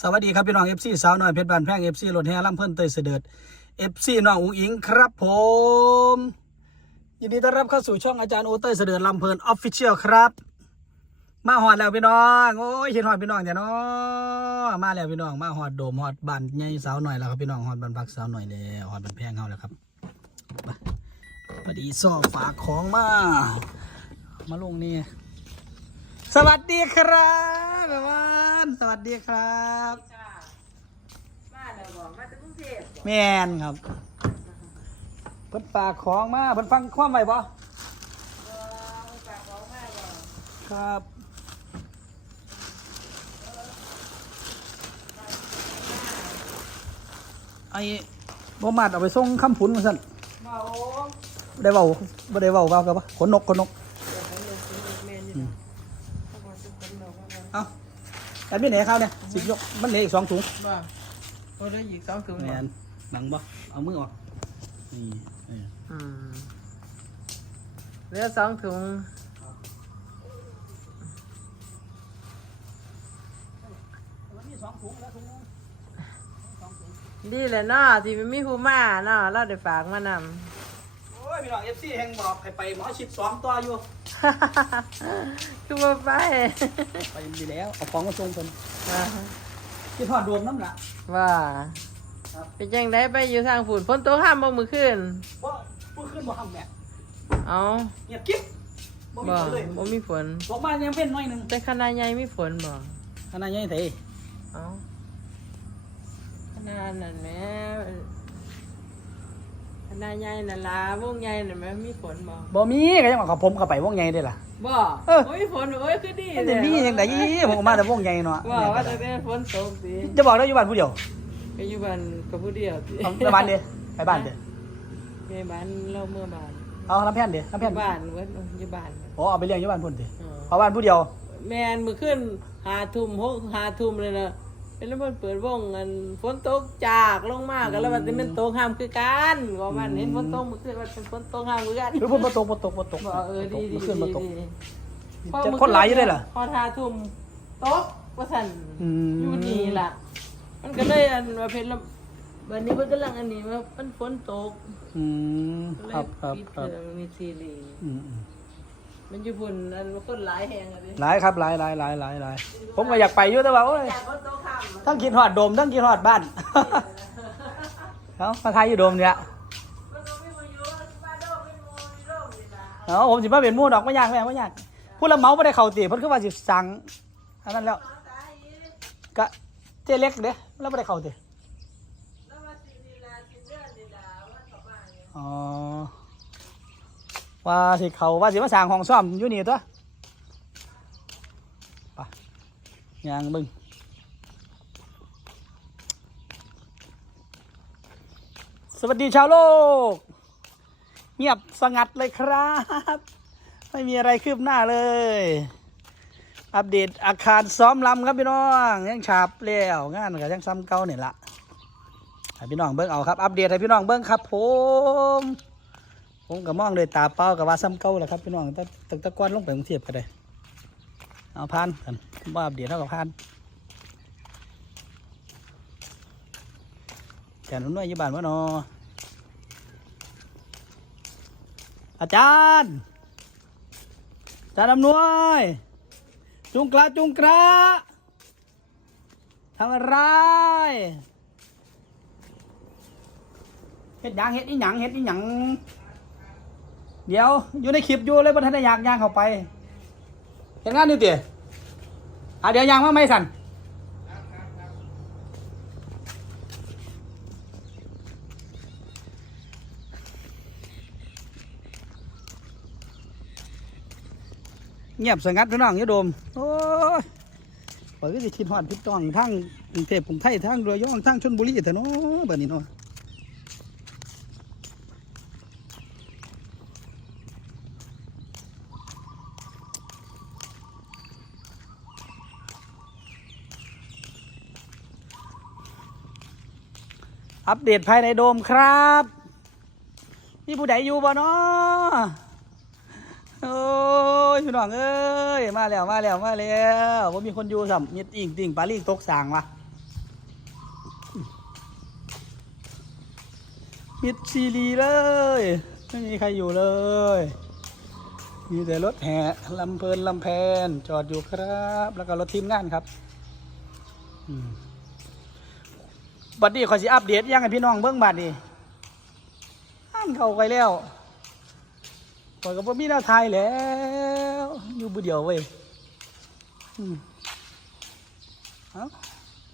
สวัสดีครับพี่น้องเอฟซีสาวน้อยเพชรบานแพงเอฟซีรถแห่ลำเพิ่นเตยเสด็จเอฟซีน้องอุ๋งอิงครับผม ยินดีต้อนรับเข้าสู่ช่องอาจารย์โอเตยเสด็จลำเพลินออฟฟิเชียลครับ มาหอดแล้วพี่น้องโอ้ยเห็นหอดพี่น้องจ้ะเนาะมาแล้วพี่น้องมาหอดโดมหอดบานใหญ่สาวหน่อยแล้วครับพี่น้องหอดบานพักสาวหน่อยแล้วหอดบานแพงเฮาแล้วครับมาดีซ่อฝากของมา มาลงนี่สวัสดีครับแม่วา นสวัสดีครับค่ะมาแล้วบอกมาจากกรุงเทพบอกแมนครับเพิ่นฝากของมาเพิ่นฟังความไว้บ่เออมึงฝากของมาบอกครับไอ้บ่มาดเอาไปส่งคำผุนมาสั่นเมาบ่ได้เว้าบ่ได้เว้าเว้ากับว่าขนนกขนนก เดี๋ยวให้ลงซื้อแมนอยู่นะเขาบอกทุกคนบอกว่า เอ้า แต่มีไหนข้าวเนี่ยสิบยกมันเหลืออีกสองถุงบ้าโอ้ได้หยิกสองถุงแมเนี่ยนหนังบ่เอามือออกนี่เอออืมเหลือสองถุงมันมีสองถุงแล้วถุงนึงดีเลยเนาะที่มันมีฮูมาเนาะเราได้ฝากมานโอ้ยพี่น้อง FC แห่งบอกให้ไปหมอชิดสองตัวอยู่ำ คือว่าไปไปดีแล้วเอาของมาส่งเพิ่นอ่ากินทอดรวมน้ำละว่าครับเป็นยังไงไปอยู่ทางฝุ่นฝนตกห้ามบ่มือขึ้นว่าพูดขึ้นบ่ทำแม่เอาเงียบกิ๊บบ่มีบ่ฝนเลยบ่มีฝนบอกมายังเป็นน้อยหนึงแต่ขนาดใหญ่มีฝนบ่ขนาดใหญ่เถอะเอาขนาดนั้นแหม่ข นาดใหญ่นั่นล่ะวงใหญ่นั่นแหม่มีฝนบ่บ่มีก็ยังเอากับผมเข้าไปวงใหญ่ได้ล่ะ บ่เออบ่มีฝนโอ้ยคือดีมันจะมีจังไดผมก็มาแต่วงใหญ่เนาะว่าว่าจะเป็นฝนตกสิจะบอกได้อยู่บ้านผู้เดียวไปอยู่บ้านกับผู้เดียวสิเอาไปบ้านเด้อไปบ้านเด้อไปบ้านเราเมื่อบ้านเอาน้ำแผ่นเด้อน้ำอแผ่นยู่บ้านเว้ยอยู่บ้านอ๋อเอาไปเลี้ยงอยู่บ้านพุ่นเด้อเออเอาบ้านผู้เดียว แม่นมื้อขึ้นหาทุ่มหกหาทุ่มเลยนะ เป็นแล้วมันเปิดวงกันฝนตกจากลงมากันแล้วมันจะเป็นตกห้ามคือกันว่ามันเห็นฝนตกมื้อขึ้นว่าเป็นฝนตกห้ามคือกันหรือพุ่นบ่ตกบ่ตกบ่ตกบ่เออดีดีบ่ขึ้นบ่ตกดีจะคนหลายอยู่ได้ล่ะพอทาทุ่มตกว่าสั่นอืมอยู่นี่ล่ะ มันก็เลยอันว่าเพชรละวันนี้มันกำลังอันนี้ว่ามันฝนตกอืมก็เลครัยบครับปิดครับเทอมมีซีรีส์อืมอืมมันอยู่พุ่นอันมันคนหลายแหงอะดิหลายครับหลายหลายหลายหลายหลายผมก็อยากไปอยู่แต่ว่าโอ้ยจากฝน ตกค่ำทั้งกินหอดโดมทั้งกินหอดบ้านเอามาทายอยู่โดมเนี่ยมันาอยู่บ้านโดมไม่โมมีโดมนี่ล่ะเอาผมสิมาเป็นมู่ดอกไม่ยากแม่ไม่ยากผู้ละเมาไม่ได้เข้าตีเพิ่นคือว่าสิสั่งอันนั้นแล้วก็เจ๊เล็กเด้แล้วไม่ได้เข้าตีแล้วมาสินี่ล่ะสิเดือนนี่ล่ะวันต่อมาเนี่ยอ๋อว่าสิเขาว่าสิมาสั่งห้องซ่อมอยู่นี่ตัวไปยางบึง วัสดีชาวโลก เงียบสงัดเลยครับ ไม่มีอะไรคืบหน้าเลย อัปเดตอาคารซ้อมลำครับพี่น้องยังฉาบแล้วงานก็ยังซ้ำเก่าเนี่ยละพี่น้องเบิ้งเอาครับอัปเดตให้พี่น้องเบิ้งครับ ผมผมก็มองเลยตาเปล่ากับว่าซ้ำเก่าแหละครับพี่น้องตั้งตั้งแตะก้อนลงไปกรุงเทพก็ได้เอาพันกันว่าอัปเดตเท่ากับพัน แกนุ่นวยอยี่บ้านวะเนาะอาจารย์อาจารย์อำนวย จุงกระจุงกระทำอะไรเฮ็ดหยังเฮ็ดอีหยังเฮ็ดอีหยังเดี๋ยวอยู่ในคลิปอยู่เลยบนทันได้ยางย่างเข้าไปเห็นงานนี่เตี๋ยอะเดี๋ยวยางมาไม่สั่น เงียบสงัดพี่น้องยโดมโอ้ยปล่อยก็จะคิดฮอดพิดต้องทั้งกรุงเทพกรุงไทยทั้งระยองทั้งชลบุรีแต่เนาะแบบนี้เนาะอัปเดตภายในโดมครับ นี่ผู้ใดอยู่บ่เนาะ โอ้ยพี่น้องเอ้ยมาแล้วมาแล้วมาแล้วว่ามีคนอยู่สัมมีติ่งติ่งปลาลีงตกสางวะมิดซีรีเลยไม่มีใครอยู่เลย มีแต่รถแห่ลำเพลินลำแพนจอดอยู่ครับ แล้วก็รถทีมงานครับบัดดี้ขอสิอัปเดตยังไงพี่น้องเบื้องบัดดี้อ่านเขาไปแล้ว ข่อยก็บ่มีแนวทายแล้ว อยู่ผู้เดียวเว้ยอืมเอ้า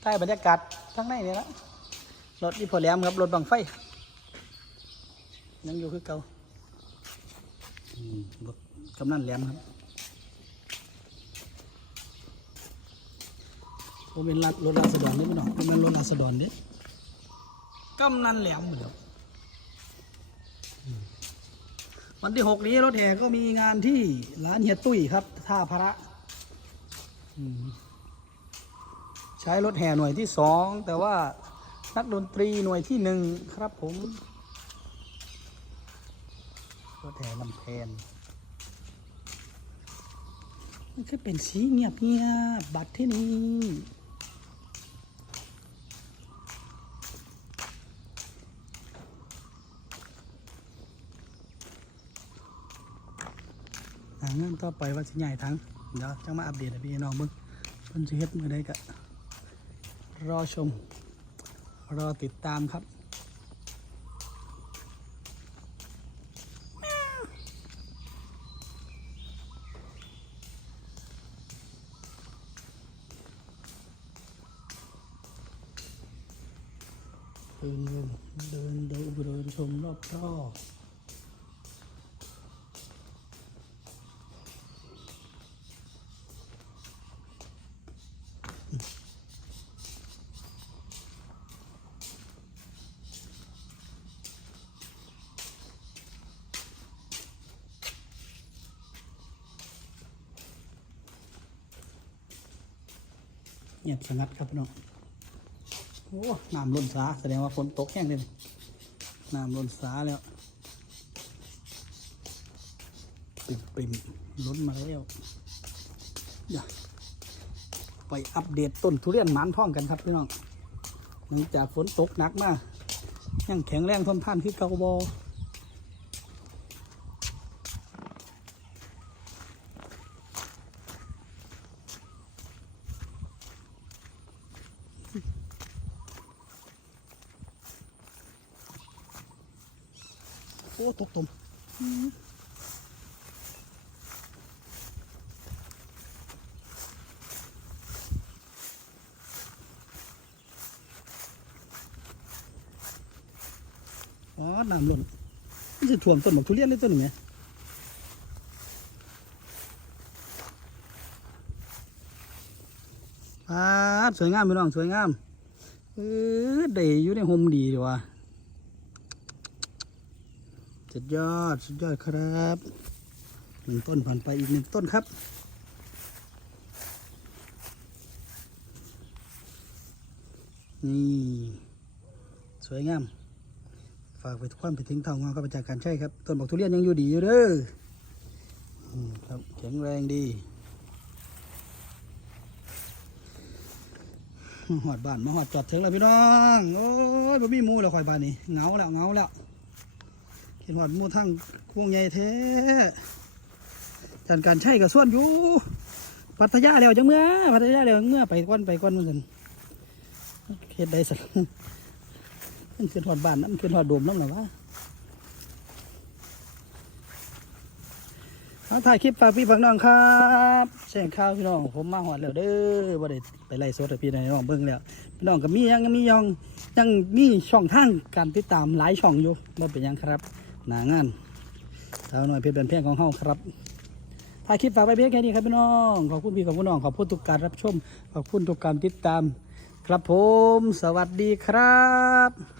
ถ่ายบรรยากาศทั้งในนี่ละรถอีพอแหลมครับ รถบังไฟ ยังอยู่คือเก่ากำนันแหลมครับผมเป็นรถรถราษฎรนี่พี่น้องเป็นรถราษฎรเนี่กำนันแหลมเหมือนเดิม วันที่หกนี้รถแห่ก็มีงานที่ร้านเฮียตุ้ยครับ ท่าพระ ใช้รถแห่หน่วยที่สองแต่ว่านักดนตรีหน่วยที่หนึ่งครับผม รถแห่ลำแพนมันคือเป็นสีเงียบเงียบบัตรที่นี่ อ่างานต่อไปว่าสิใหญ่ทั้งเดี๋ยวจะมาอัปเดตให้พี่น้องเบิ่งเพิ่นสิเฮ็ดมื้อใดก็รอชม รอติดตามครับเดินเดูเดินดูเดินชมรอบร เงียบสงัดครับพี่น้องโอ้น้ำล้นสาแสดงว่าฝนตกแห้งเลยน้ำล้นสาแล้วปิ่มปิ่มล้นมาแล้วอย่าไปอัปเดตต้นทุเรียนหมานท่องกันครับพี่น้องหลังจากฝนตกหนักมากยังแข็งแรงทนทานคือเกาบอ อ้ตกตมอ๋อน้ำล้นมันจะถ่วมต้นหมกทุเรียนเลยต้นนี้ไหมอ่าสวยงามพี่น้องสวยงามเออได้อยู่ในโฮมดีดีว่ะ สุดยอดสุดยอดครับหนึ่งต้นผ่านไปอีกหนึ่งต้นครับ นี่สวยงาม ฝากไปทุกความไปถึงเท่างามครับอาจารย์การใช่ครับ ต้นบอกทุเรียนยังอยู่ดีอยู่เด้อครับแข็งแรงดีหอดบ้านมาหอดจอดถึงแล้วพี่น้อง โอ้ยบ่มีมูแล้วคอยบ้านนี้เงาแล้วเงาแล้ว ห็นหอดมูทั้งควงใหญ่แท้อาจารการใช่กับส่วนอยู่ พัทยาแล้วจังเมื่อ พัทยาแล้วจังเมื่อไปก้อนไปก้อนมันกันเฮ็ดได้สักมันขึ้นหอดบ้านมันขึ้นหอดโดมน้ำหรอวะเอาถ่ายคลิปฝากพี่ฝากน้องครับแจ้งข่าวพี่น้อง ผมมาหอดแล้วเด้อว่าได้ไปไล่สดพี่น้องเบิ่งแล้วพี่น้องก็มียังมียังยังมีช่องทางการติดตามหลายช่องอยู่บ่เป็นยังครับ หนางานสาวหน่อยเพชรแบนเพียงของเฮาครับถ่ายคลิปฝากไปเพียงแค่นี้ครับพี่น้องขอบคุณพี่ขอบคุณน้องขอบคุณทุกการรับชมขอบคุณทุกการติดตาม ครับผม สวัสดีครับ